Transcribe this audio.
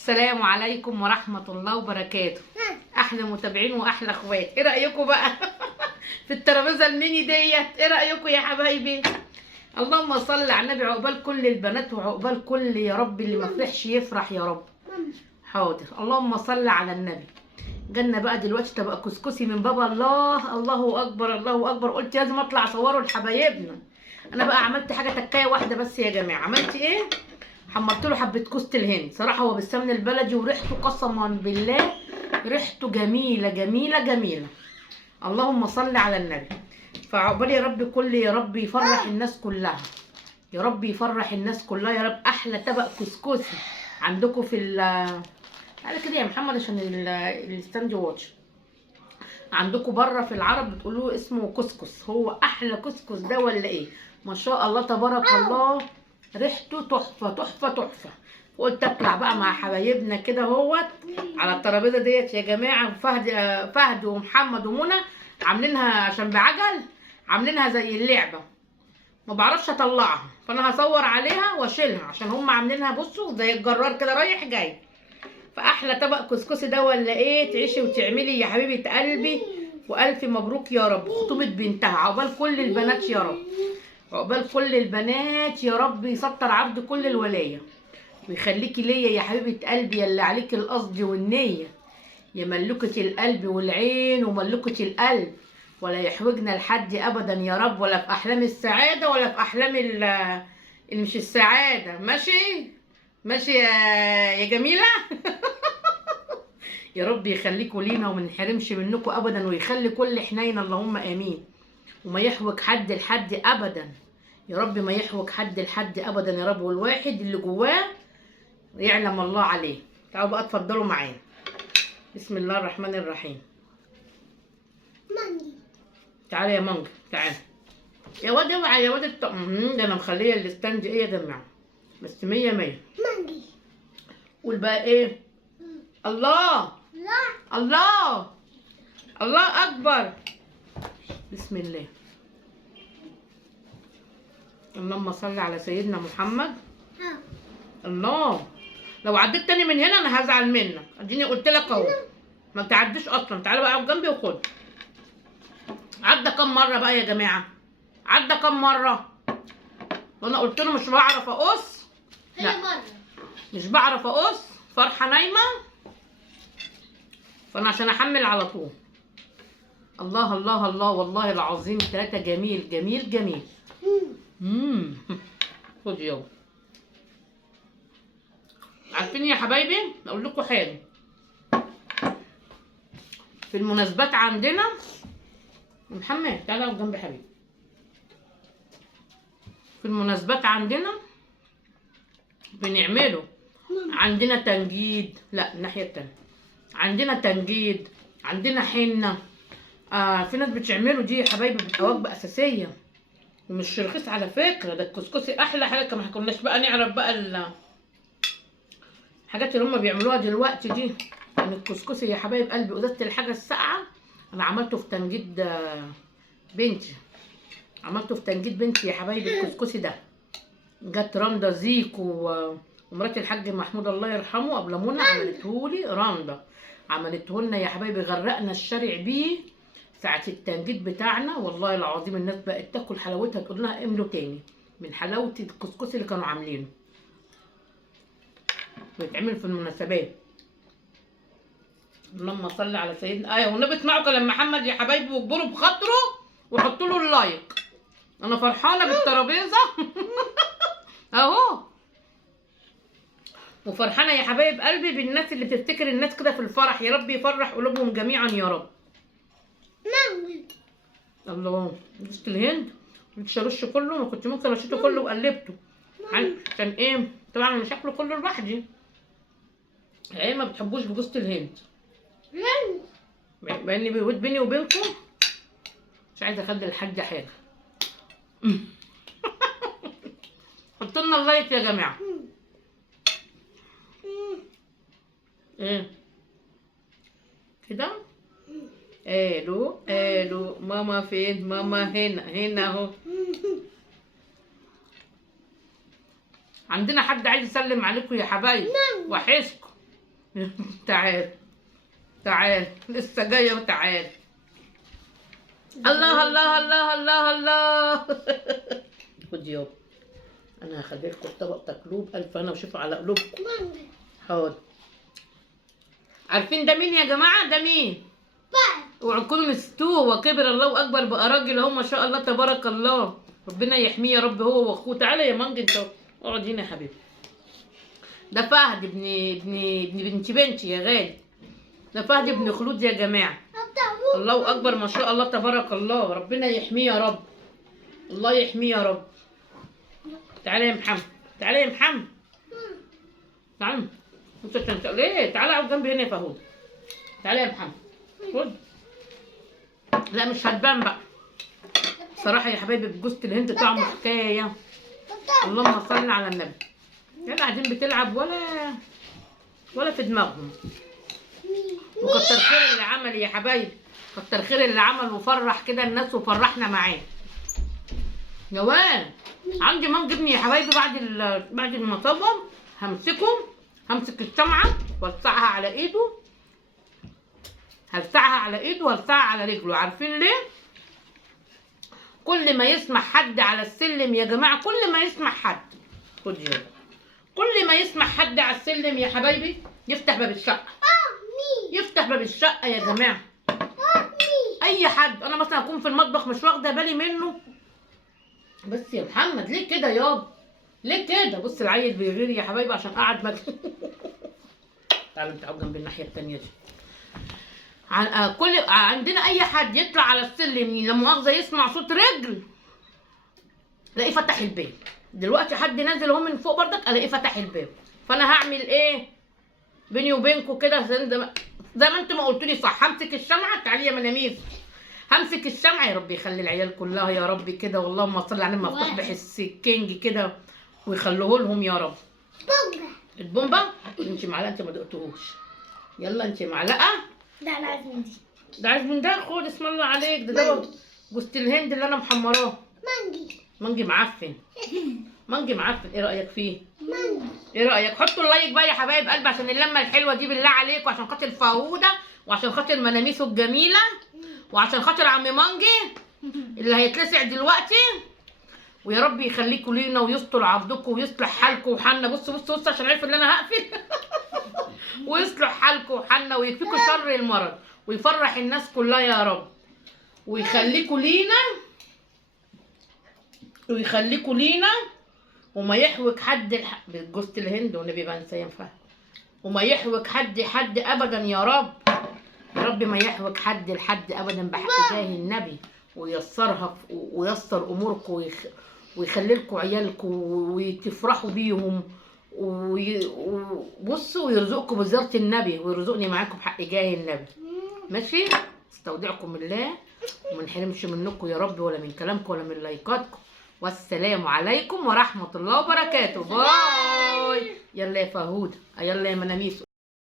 السلام عليكم ورحمة الله وبركاته. أحلى متابعين وأحلى أخوات، إيه رأيكم بقى في الترابيزة الميني ديت؟ إيه رأيكم يا حبايبي؟ اللهم صل على النبي. عقبال كل البنات وعقبال كل يا رب اللي ما فرحش يفرح يا رب. حاضر، اللهم صل على النبي. جالنا بقى دلوقتي طبق كسكسي من بابا. الله أكبر الله أكبر. قلت لازم أطلع أصوره لحبايبنا. أنا بقى عملت حاجة تكاية واحدة بس يا جماعة. عملت إيه؟ حمرت له حبه كوسه الهند. صراحه هو بالسمن البلدي وريحته قسما بالله ريحته جميله جميله جميله. اللهم صل على النبي. فعقبال يا رب كل يا رب يفرح الناس كلها، يا رب يفرح الناس كلها يا رب. احلى طبق كسكسي عندكم في تعالى كده يا محمد عشان الستاند واتش. عندكم بره في العرب بتقولوا اسمه كسكس. هو احلى كسكس ده ولا ايه؟ ما شاء الله تبارك الله، ريحته تحفه تحفه تحفه. قلت اطلع بقى مع حبايبنا كده اهوت على الترابيزه ديت يا جماعه. فهد ومحمد ومنى عاملينها عشان بعجل، عاملينها زي اللعبه، ما بعرفش اطلعها، فانا هصور عليها واشيلها عشان هم عاملينها بصوا زي الجرار كده رايح جاي. فاحلى طبق كسكسي ده ولا ايه؟ تعيشي وتعملي يا حبيبه قلبي. والف مبروك يا رب خطوبه بنتها. عقبال كل البنات يا رب، عقبال كل البنات يا رب يسطر عرض كل الولايه ويخليكي ليا يا حبيبه قلبي يا اللي عليكي القصد والنيه، يا ملكه القلب والعين وملكه القلب. ولا يحوجنا لحد ابدا يا رب، ولا في احلام السعاده ولا في احلام مش السعاده. ماشي ماشي يا جميله. يا رب يخليكوا لينا وما نحرمش منكم ابدا، ويخلي كل حنين اللهم امين. وما يحوج حد لحد ابدا يا رب، ما يحوج حد لحد ابدا يا رب. والواحد اللي جواه يعلم الله عليه. تعالوا بقى اتفضلوا معايا. بسم الله الرحمن الرحيم. مانجي. تعالى يا مانجا تعالى يا واد. اوعى يا واد ده انا مخليه الستاند ايه يا جماعه بس 100 100. مانجي. قول بقى ايه؟ الله لا. الله الله اكبر. بسم الله. اللهم صل على سيدنا محمد. الله، لو عديت تاني من هنا انا هزعل منك. اديني قلت لك اهو ما بتعديش اصلا. تعالى بقى اقعد جنبي وخد. عدى كام مره بقى يا جماعه؟ عدى كام مره؟ وانا قلت له مش بعرف اقص. لا مش بعرف اقص. فرحه نايمه، فانا عشان احمل على طول. الله الله الله والله العظيم ثلاثه. جميل جميل جميل. خد يلا. عارفين يا حبايبي اقول لكم حاجه؟ في المناسبات عندنا محمد تعالى اقعد جنبي حبيبي. في المناسبات عندنا بنعمله. عندنا تنجيد، لا الناحيه التانيه. عندنا تنجيد، عندنا حنه. في ناس بتعمله دي يا حبايبي، بتبقى وجبه اساسيه ومش رخيص على فكره. ده الكسكسي احلى حاجه. ما كناش بقى نعرف بقى الحاجات اللي هم بيعملوها دلوقتي دي. يعني الكسكسي يا حبايب قلبي وزادت الحاجه الساقعه. انا عملته في تنجيد بنتي، عملته في تنجيد بنتي يا حبايبي. الكسكسي ده جت رندا زيكو ومرات الحاج محمود الله يرحمه قبل منى عملتهولي. رندا عملتهولنا يا حبايبي، غرقنا الشارع بيه ساعة التنجيد بتاعنا. والله العظيم الناس بقت تاكل حلاوتها تقول لها املوا تاني من حلاوة الكسكسي اللي كانوا عاملينه. بيتعمل في المناسبات. اللهم صل على سيدنا. والنبي اسمعوا كلام محمد يا حبايبي واجبروا بخاطره وحطوا له اللايك. انا فرحانه بالترابيزه اهو. وفرحانه يا حبايب قلبي بالناس اللي بتفتكر الناس كده في الفرح. يا رب يفرح قلوبهم جميعا يا رب. مانجي. الله، جوزة الهند مش هرش كله. انا كنت ممكن اشيله كله وقلبته عشان ايه؟ طبعا مش هاكله كله لوحدي. العيال ما بتحبوش بجوزة الهند. باني بيود بيني وبينكم مش عايزه اخلي الحاجه حاجه. حطوا لنا اللايك يا جماعه. ايه كده؟ الو الو ماما فين؟ ماما هنا اهو. عندنا حد عايز يسلم عليكم يا حبايبي. وحشكم. تعال تعال لسه جايه وتعال. الله الله الله الله الله. خد يابا، انا هخلي لكم طبق تاكلوه بألف انا وشوف على قلوبكم. مانجا. حاضر. عارفين ده مين يا جماعه؟ ده مين؟ اوعوا تكونوا نسيتوه. هو كبر الله اكبر بقى راجل اهو ما شاء الله تبارك الله. ربنا يحميه يا رب هو واخوه. تعالى يا مانجا انت اقعد هنا يا حبيبي. ده فهد ابن بنتي يا غالي. ده فهد ابن خلود يا جماعه. الله اكبر ما شاء الله تبارك الله. ربنا يحميه يا رب. الله يحميه يا رب. تعالى يا محمد، تعالى يا محمد. تعالى انت ليه؟ تعالى اقعد جنبي هنا يا فهود. تعالى يا محمد. خد. لا مش هتبان بقى. صراحه يا حبايبي بجوزة الهند طعمه حكايه. اللهم صل على النبي. لا قاعدين بتلعب ولا في دماغهم. وكتر خير اللي عمل يا حبايبي، كتر خير اللي عمل وفرح كده الناس وفرحنا معاه. جوان عندي مانجا ابني يا حبايبي. بعد ما طبهم همسك الشمعه والسعها على ايده. هلسعها على ايده وهلسعها على رجله. عارفين ليه؟ كل ما يسمع حد على السلم يا جماعه، كل ما يسمع حد، خد يابا، كل ما يسمع حد على السلم يا حبايبي يفتح باب الشقه. يفتح باب الشقه يا جماعه. اي حد. انا مثلا اكون في المطبخ مش واخده بالي منه. بس يا محمد ليه كده يابا؟ ليه كده؟ بص العيل بيغير يا حبايبي عشان قاعد مكان. تعالوا انتوا جنب الناحيه الثانيه دي. عندنا اي حد يطلع على السلم لا مؤاخذه يسمع صوت رجل الاقيه فتح الباب. دلوقتي حد نازل اهو من فوق برضك الاقيه فتح الباب. فانا هعمل ايه بيني وبينكم كده زي ما انتوا ما قلتوا لي صح؟ همسك الشمعه. تعالي يا مناميس. همسك الشمعه. يا رب يخلي العيال كلها يا رب كده واللهم صل على النبي مفتوح بحس الكينج كده ويخلوه لهم يا رب. البومبا انت معلقه، انت ما دقتوهوش. يلا انت معلقه. ده انا عايز من دي. ده عايز من ده؟ خد اسم الله عليك. ده جوز الهند اللي انا محمراه. مانجي معفن. مانجي معفن. ايه رايك فيه؟ ايه رايك؟ حطوا اللايك بقى يا حبايب قلبي عشان اللمه الحلوه دي بالله عليكم، وعشان خاطر فهوده وعشان خاطر مناميسه الجميله وعشان خاطر عم مانجي اللي هيتلسع دلوقتي. ويا رب يخليكم لينا ويستر عرضكم ويصلح حالكم وحالنا. بص عشان عارف ان انا هقفل. ويصلح حالكم وحالنا ويكفيكم شر المرض ويفرح الناس كلها يا رب. ويخليكم لينا وما يحوج حد بجوزة الهند والنبي بقى نسيم فهد. وما يحوج حد ابدا يا رب. يا رب ما يحوج حد لحد ابدا بحق جاه النبي وييسرها وييسر اموركم ويخلي لكم عيالكم وتفرحوا بيهم وبصوا ويرزقكم بزيارة النبي ويرزقني معاكم بحق جاه النبي. ماشي؟ استودعكم الله وما نحرمش منكم يا رب ولا من كلامكم ولا من لايكاتكم. والسلام عليكم ورحمة الله وبركاته. باي. يلا يا فهود، يلا يا مناميس.